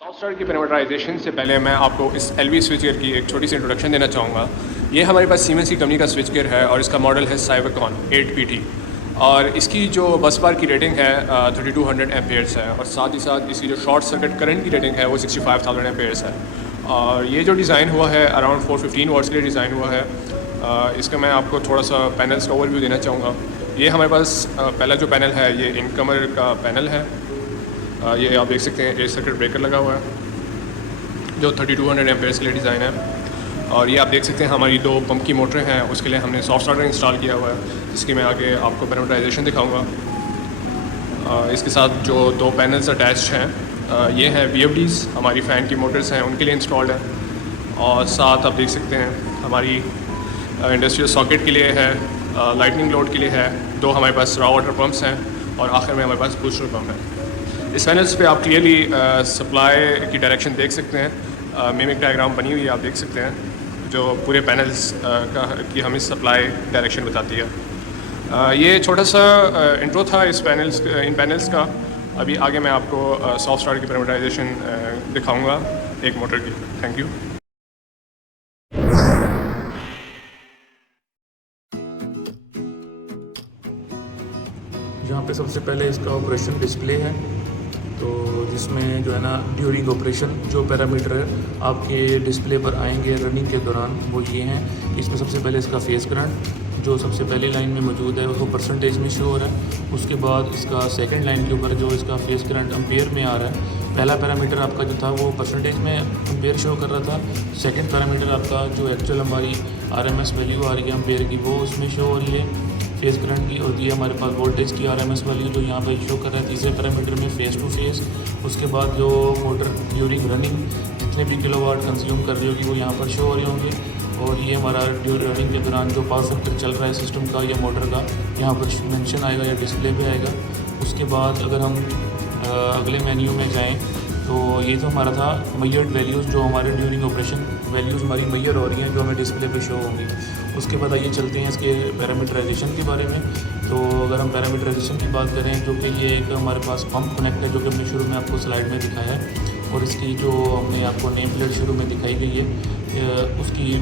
Soft start की parameterisation से पहले मैं आपको इस एलवी स्विच गियर की एक छोटी सी इंट्रोडक्शन देना चाहूँगा। ये हमारे पास सीमेंस की कंपनी का स्विच गियर है और इसका मॉडल है साइबरकॉन 8PT और इसकी जो बस बार की रेटिंग है 3200 एम्पेयर्स है और साथ ही साथ इसकी जो शॉर्ट सर्किट करंट की रेटिंग है वो 65,000 एम्पेयर्स है। और ये जो डिज़ाइन हुआ है अराउंड 415 वॉट्स के लिए डिज़ाइन हुआ है। इसका मैं आपको थोड़ा सा पैनल्स का ओवरव्यू देना चाहूँगा। ये हमारे पास पहला जो पैनल है ये इनकमर का पैनल है। ये आप देख सकते हैं एयर सर्किट ब्रेकर लगा हुआ है जो 3200 एम्पेयर्स के लिए डिज़ाइन है। और ये आप देख सकते हैं हमारी दो पंप की मोटरें हैं, उसके लिए हमने सॉफ्ट स्टार्टर इंस्टॉल किया हुआ है जिसकी मैं आगे आपको पैरामीटराइजेशन दिखाऊंगा। इसके साथ जो दो पैनल्स अटैच्ड हैं ये हैं VFDs, हमारी फ़ैन की मोटर्स हैं उनके लिए इंस्टॉल्ड है। और साथ आप देख सकते हैं हमारी इंडस्ट्रियल सॉकेट के लिए है, लाइटनिंग लोड के लिए है, दो हमारे पास रॉ वाटर पम्प्स हैं और आखिर में हमारे पास बूस्टर पम्प है। इस पैनल्स पे आप क्लियरली सप्लाई की डायरेक्शन देख सकते हैं। मिमिक डायग्राम बनी हुई है, आप देख सकते हैं जो पूरे पैनल्स की हमें सप्लाई डायरेक्शन बताती है। ये छोटा सा इंट्रो था इन पैनल्स का। अभी आगे मैं आपको सॉफ्ट स्टार्ट की पैरामीटराइजेशन दिखाऊंगा एक मोटर की। Thank you. यहाँ पे सबसे पहले इसका ऑपरेशन डिस्प्ले है, तो जिसमें जो है ना ड्यूरिंग ऑपरेशन जो पैरामीटर है आपके डिस्प्ले पर आएंगे रनिंग के दौरान वो ये हैं। इसमें सबसे पहले इसका फेस करंट जो सबसे पहली लाइन में मौजूद है वो परसेंटेज में शो हो रहा है। उसके बाद इसका सेकंड लाइन के ऊपर जो इसका फेस करंट एम्पेयर में आ रहा है। पहला पैरामीटर आपका जो था वो परसेंटेज में एम्पेयर शो कर रहा था। सेकंड पैरामीटर आपका जो एक्चुअल हमारी RMS वैल्यू आ रही है एम्पेयर की वो उसमें शो हो रही है फेस करंट की। और ये हमारे पास वोल्टेज की RMS वैल्यू जो यहाँ पे शो कर रहा है तीसरे पैरामीटर में फेस टू फेस। उसके बाद जो मोटर ड्यूरिंग रनिंग जितने भी किलोवाट कंज्यूम कर रही होगी वो यहाँ पर शो हो रहे होंगे। और ये हमारा ड्यूरिंग रनिंग के दौरान जो पावर फैक्टर चल रहा है सिस्टम का या मोटर का यहाँ पर मेंशन आएगा या डिस्प्ले पे आएगा। उसके बाद अगर हम अगले मेन्यू में जाएँ तो ये तो हमारा था मैयर्ड वैल्यूज़ जो हमारे ड्यूरिंग ऑपरेशन वैल्यूज़ हमारी मैयर हो रही हैं जो हमें डिस्प्ले पे शो होंगी। उसके बाद आइए चलते हैं इसके पैरामीटराइजेशन के बारे में। तो अगर हम पैरामीटराइजेशन की बात करें जो कि ये एक हमारे पास पंप कनेक्ट है जो कि हमने शुरू में आपको स्लाइड में दिखाया है और इसकी जो हमने आपको नेम प्लेट शुरू में दिखाई गई है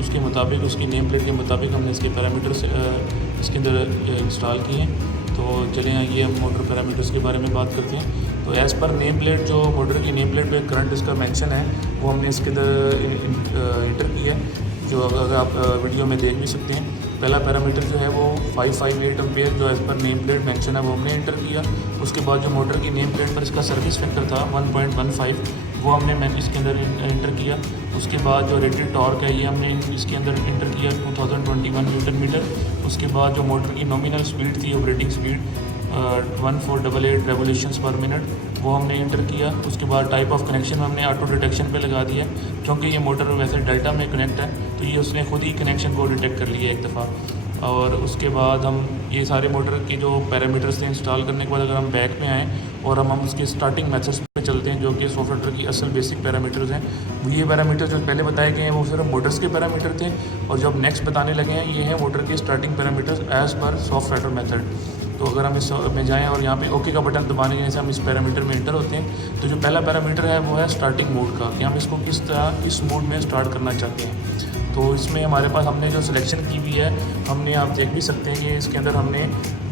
उसके मुताबिक उसकी नेम प्लेट के मुताबिक हमने इसके पैरामीटर्स इसके अंदर इंस्टॉल किए हैं। तो चलें आइए हम मोटर पैरामीटर्स के बारे में बात करते हैं। तो एज़ पर नेम प्लेट जो मोटर की नेम प्लेट पे करंट इसका मेंशन है वो हमने इसके अंदर इंटर किया है जो अगर आप वीडियो में देख भी सकते हैं। पहला पैरामीटर जो है वो 558 एम्पेयर जो as per name plate mention है वो हमने इंटर किया। उसके बाद जो मोटर की नेम प्लेट पर इसका सर्विस फैक्टर था 1.15 वो हमने इसके अंदर इंटर किया। उसके बाद जो रेटेड टॉर्क है ये हमने इसके अंदर इंटर किया 2021 न्यूटन मीटर। उसके बाद जो मोटर की नॉमिनल स्पीड थी ऑपरेटिंग स्पीड 1488 रेवोल्यूशंस पर मिनट वो हमने इंटर किया। उसके बाद टाइप ऑफ कनेक्शन हमने ऑटो डिटेक्शन पे लगा दिया क्योंकि ये मोटर वैसे डेल्टा में कनेक्ट है तो ये उसने खुद ही कनेक्शन को डिटेक्ट कर लिया एक दफ़ा। और उसके बाद हम ये सारे मोटर के जो पैरामीटर्स थे इंस्टॉल करने के बाद अगर हम बैक में आएँ और हम उसके स्टार्टिंग मेथड्स पे चलते हैं जो कि सॉफ्टवेयर की असल बेसिक पैरामीटर्स हैं। ये पैरामीटर जो पहले बताए गए हैं वो सिर्फ मोटर्स के पैरामीटर थे और जो अब नेक्स्ट बताने लगे हैं ये हैं मोटर के starting parameters as per software method. तो अगर हम इस में जाएँ और यहाँ पे ओके का बटन दबाने के से हम इस पैरामीटर में इंटर होते हैं तो जो पहला पैरामीटर है वो है स्टार्टिंग मोड का कि हम इसको किस तरह इस मोड में स्टार्ट करना चाहते हैं। तो इसमें हमारे पास हमने जो सिलेक्शन की हुई है हमने आप देख भी सकते हैं कि इसके अंदर हमने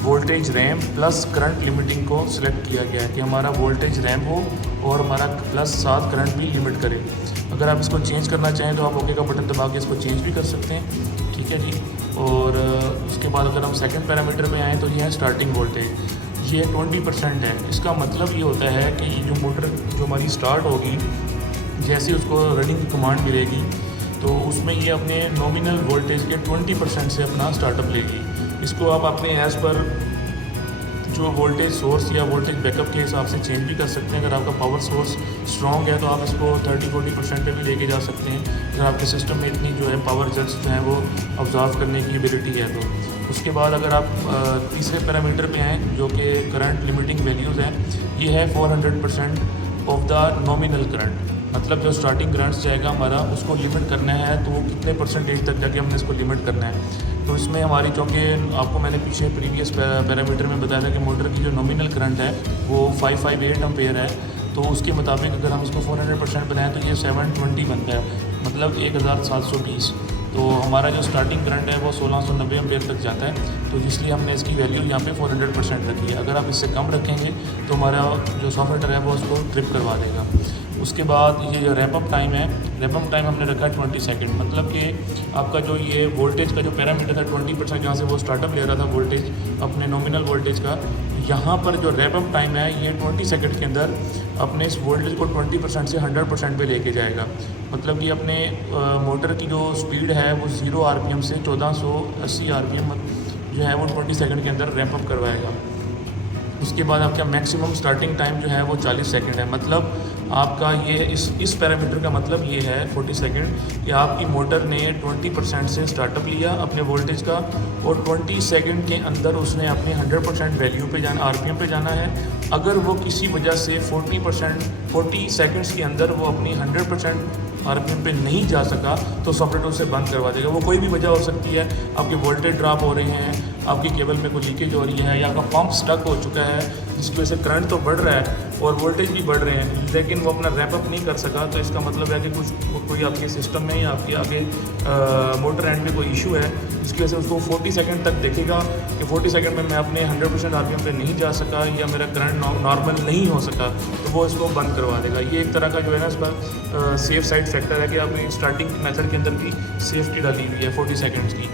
voltage RAM plus current limiting को सिलेक्ट किया गया है कि हमारा वोल्टेज रैम हो और हमारा प्लस साथ करंट भी लिमिट करे। अगर आप इसको चेंज करना चाहें तो आप ओके का बटन दबा के इसको चेंज भी कर सकते हैं, ठीक है जी। और उसके बाद अगर हम सेकंड पैरामीटर पे आएँ तो ये है स्टार्टिंग वोल्टेज, ये 20% है। इसका मतलब ये होता है कि जो मोटर जो हमारी स्टार्ट होगी जैसे उसको रनिंग की कमांड मिलेगी तो उसमें ये अपने नॉमिनल वोल्टेज के 20% से अपना स्टार्टअप लेगी। इसको आप अपने एज़ पर जो वोल्टेज सोर्स या वोल्टेज बैकअप के हिसाब से चेंज भी कर सकते हैं। अगर आपका पावर सोर्स स्ट्रॉन्ग है तो आप इसको 30-40% पे भी लेके जा सकते हैं अगर आपके सिस्टम में इतनी जो है पावर जट्स जो हैं वो ऑब्जर्व करने की एबिलिटी है तो। उसके बाद अगर आप तीसरे पैरामीटर पे आएँ जो कि करंट लिमिटिंग वैल्यूज़ हैं ये है 400% ऑफ द नॉमिनल करंट। मतलब जो स्टार्टिंग करंट जाएगा हमारा उसको लिमिट करना है तो वो कितने परसेंटेज तक जाके हमने इसको लिमिट करना है। तो इसमें हमारी चूँकि आपको मैंने पीछे प्रीवियस पैरामीटर में बताया था कि मोटर की जो नॉमिनल करंट है वो 558 एम्पेयर है तो उसके मुताबिक अगर हम इसको 400% बनाएं तो ये 720 बनता है, मतलब 1720। तो हमारा जो स्टार्टिंग करंट है वो 1690 एम्पेयर तक जाता है, तो इसलिए हमने इसकी वैल्यू यहाँ पे 400% रखी है। अगर आप इससे कम रखेंगे तो हमारा जो सॉफ्टवेयर है वो उसको ट्रिप करवा देगा। उसके बाद ये जो रैप अप टाइम है, रैप अप टाइम हमने रखा है 20 सेकंड, मतलब कि आपका जो ये वोल्टेज का जो पैरामीटर था 20%, जहाँ से वो स्टार्टअप ले रहा था वोल्टेज अपने नॉमिनल वोल्टेज का, यहाँ पर जो रैप अप टाइम है ये 20 सेकंड के अंदर अपने इस वोल्टेज को 20% से 100% पे लेके जाएगा। मतलब कि अपने मोटर की जो स्पीड है वो 0 RPM से 1480 RPM जो है वो 20 सेकंड के अंदर रैप अप करवाएगा। उसके बाद आपका मैक्सिमम स्टार्टिंग टाइम जो है वो 40 सेकंड है। मतलब आपका ये इस पैरामीटर का मतलब ये है 40 सेकंड कि आपकी मोटर ने 20% से स्टार्टअप लिया अपने वोल्टेज का, और 20 सेकंड के अंदर उसने अपनी 100% वैल्यू पे जाना, RPM पे जाना है। अगर वो किसी वजह से 40 सेकंड्स के अंदर वो अपनी 100% RPM पे नहीं जा सका तो सॉफ्टवेयर उसे बंद करवा देगा। वो कोई भी वजह हो सकती है, आपके वोल्टेज ड्रॉप हो रहे हैं, आपकी केबल में कोई लीकेज हो रही है, या आपका पंप स्टक हो चुका है जिसकी वजह से करंट तो बढ़ रहा है और वोल्टेज भी बढ़ रहे हैं, लेकिन वो अपना रैप अप नहीं कर सका। तो इसका मतलब है कि कोई आपके सिस्टम में या आपके आगे मोटर एंड में कोई इशू है, जिसकी वजह से उसको 40 सेकंड तक देखेगा कि 40 सेकंड में मैं अपने 100% RPM पे नहीं जा सका या मेरा करंट नॉर्मल नहीं हो सका, तो वो इसको बंद करवा देगा। ये एक तरह का जो है ना इसका सेफ साइड फैक्टर है कि आपने स्टार्टिंग मेथड के अंदर भी सेफ्टी डाली हुई है 40 सेकेंड्स की।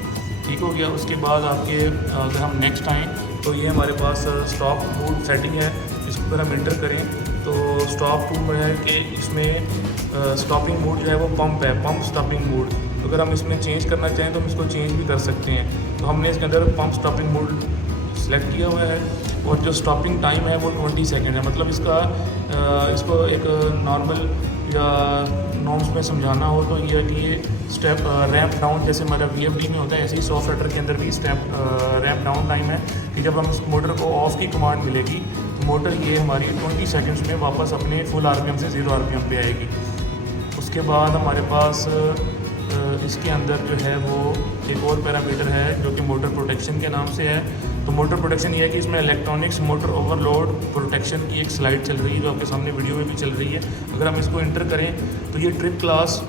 ठीक हो गया। उसके बाद आपके अगर हम नेक्स्ट आएँ तो ये हमारे पास स्टॉप मोड सेटिंग है, इसको अगर हम एंटर करें तो स्टॉप टू है कि इसमें स्टॉपिंग मोड जो है वो पंप है, पंप स्टॉपिंग मोड। तो अगर हम इसमें चेंज करना चाहें तो हम इसको चेंज भी कर सकते हैं। तो हमने इसके अंदर पंप स्टॉपिंग मोड सेलेक्ट किया हुआ है, और जो स्टॉपिंग टाइम है वो 20 सेकेंड है। मतलब इसको एक नॉर्मल या नॉर्म्स में समझाना हो तो ये है कि ये स्टेप रैंप डाउन, जैसे हमारा VFD में होता है, ऐसे ही सॉफ्टवेयर के अंदर भी स्टेप रैंप डाउन टाइम है कि जब हम इस मोटर को ऑफ की कमांड मिलेगी तो मोटर ये हमारी 20 सेकंड्स में वापस अपने फुल RPM से 0 RPM पे आएगी। उसके बाद हमारे पास इसके अंदर जो है वो एक और पैरामीटर है जो कि मोटर प्रोटेक्शन के नाम से है। तो मोटर प्रोटेक्शन ये है कि इसमें इलेक्ट्रॉनिक्स मोटर ओवरलोड प्रोटेक्शन की एक स्लाइड चल रही है जो आपके सामने वीडियो में भी चल रही है। अगर हम इसको इंटर करें तो ये ट्रिप क्लास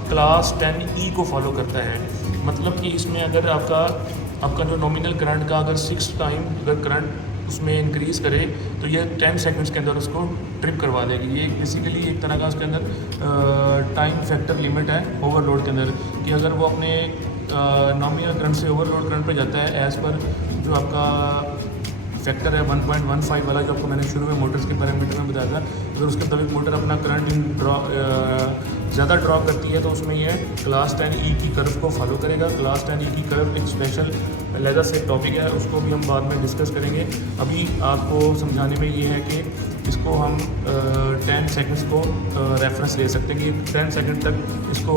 10E को फॉलो करता है। मतलब कि इसमें अगर आपका जो नॉमिनल करंट का अगर 6 टाइम अगर करंट उसमें इंक्रीज़ करे तो ये 10 सेकंड्स के अंदर उसको ट्रिप करवा देगी। ये बेसिकली एक तरह का उसके अंदर टाइम फैक्टर लिमिट है ओवरलोड के अंदर, कि अगर वो अपने नॉमिनल करंट से ओवरलोड करंट पे जाता है एज़ पर जो आपका फैक्टर है 1.15 वाला जो आपको मैंने शुरू में मोटर्स के पैरामीटर में बताया था, अगर उसके मुताबिक मोटर अपना करंट ज़्यादा ड्रॉप करती है तो उसमें ये क्लास 10E की कर्व को फॉलो करेगा। क्लास 10E की कर्व एक स्पेशल अलग से टॉपिक है, उसको भी हम बाद में डिस्कस करेंगे। अभी आपको समझाने में ये है कि इसको हम 10 सेकंड्स को रेफरेंस ले सकते हैं कि 10 सेकंड तक इसको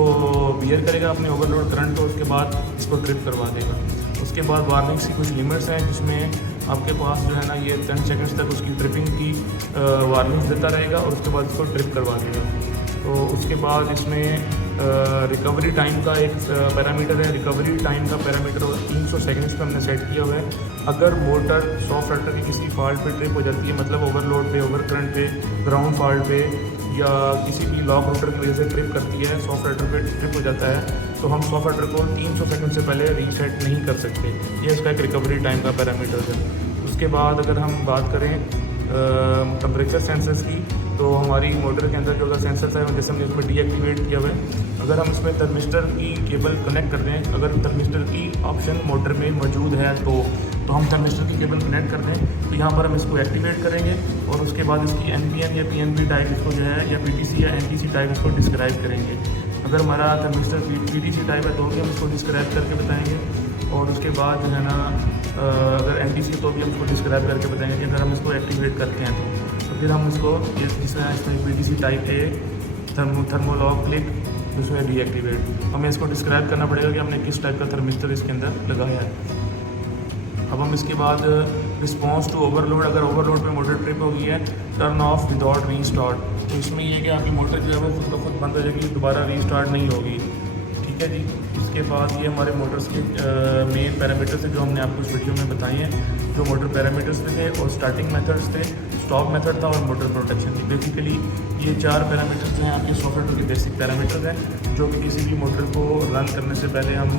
बियर करेगा अपने ओवरलोड करंट को, उसके बाद इसको ट्रिप करवा देगा। उसके बाद वार्निंग्स की कुछ लिमिट्स हैं जिसमें आपके पास जो है ना ये 10 सेकंड्स तक उसकी ट्रिपिंग की वार्निंग्स देता रहेगा और उसके बाद इसको ट्रिप करवा देगा। तो उसके बाद इसमें रिकवरी टाइम का एक पैरामीटर है। रिकवरी टाइम का पैरामीटर 300 सेकंड्स पे हमने सेट किया हुआ है। अगर मोटर सॉफ्टवेयर की किसी फॉल्ट पे ट्रिप हो जाती है, मतलब ओवरलोड पे, ओवर करंट पे, ग्राउंड फॉल्ट पे या किसी भी लॉक रूटर की वजह से ट्रिप करती है, सॉफ्टवेयर पे ट्रिप हो जाता है, तो हम सॉफ्टवेयर को 300 सेकंड से पहले रीसेट नहीं कर सकते। ये इसका एक रिकवरी टाइम का पैरामीटर है। उसके बाद अगर हम बात करें टेम्परेचर सेंसर्स की, तो हमारी मोटर के अंदर जो अगर सेंसर्स है जैसे हमने इसमें डीएक्टिवेट किया हुआ है, अगर हम इसमें थर्मिस्टर की केबल कनेक्ट करते हैं, अगर थर्मिस्टर की ऑप्शन मोटर में मौजूद है तो हम थर्मिस्टर की केबल कनेक्ट कर दें, तो यहाँ पर हम इसको एक्टिवेट करेंगे और उसके बाद इसकी NPN या PNP टाइप इसको जो है या PTC या NTC टाइप इसको डिस्क्राइब करेंगे। अगर हमारा थर्मिस्टर PTC टाइप है तो भी हम इसको डिस्क्राइब करके बताएंगे, और उसके बाद जो है ना अगर NTC तो भी हम इसको डिस्क्राइब करके बताएंगे कि अगर हम इसको एक्टिवेट करते हैं तो फिर हम इसको इसमें PTC टाइप ए थर्मोलॉक क्लिक दूसरा डीएक्टिवेट, हमें इसको डिस्क्राइब करना पड़ेगा कि हमने किस टाइप का थर्मिस्टर इसके अंदर लगाया है। अब हम इसके बाद रिस्पॉन्स टू ओवरलोड, अगर ओवरलोड पे मोटर ट्रिप हो गई है, टर्न ऑफ विदाउट रीस्टार्ट, तो इसमें ये कि आपकी मोटर जो है वो खुद ब खुद बंद हो जाएगी, दोबारा रीस्टार्ट नहीं होगी। ठीक है जी। इसके बाद ये हमारे मोटर्स के मेन पैरामीटर्स थे जो हमने आपको इस वीडियो में बताए हैं, जो मोटर पैरामीटर्स थे और स्टार्टिंग मेथड्स थे, स्टॉप मेथड था और मोटर प्रोटेक्शन थी। बेसिकली ये 4 पैरामीटर्स हैं आपके सॉफ्टवेयर के बेसिक पैरामीटर्स हैं, जो कि किसी भी मोटर को रन करने से पहले हम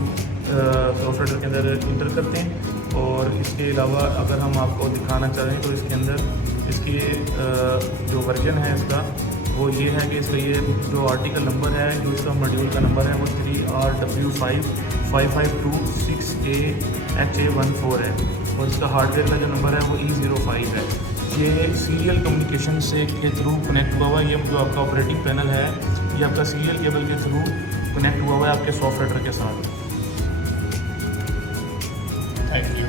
सॉफ्टवेयर के अंदर इंटर करते हैं। और इसके अलावा अगर हम आपको दिखाना चाहें तो इसके अंदर इसकी जो वर्जन है इसका वो ये है कि इसका ये जो आर्टिकल नंबर है, जो इसका मॉड्यूल का नंबर है वो 3RW5552 6AHA14 है और इसका हार्डवेयर का जो नंबर है वो E05 है। ये सीरियल कम्युनिकेशन से के थ्रू कनेक्ट हुआ हुआ है। ये जो आपका ऑपरेटिंग पैनल है ये आपका सीरियल केबल के थ्रू कनेक्ट हुआ हुआ है आपके सॉफ्टवेयर के साथ। Thank you.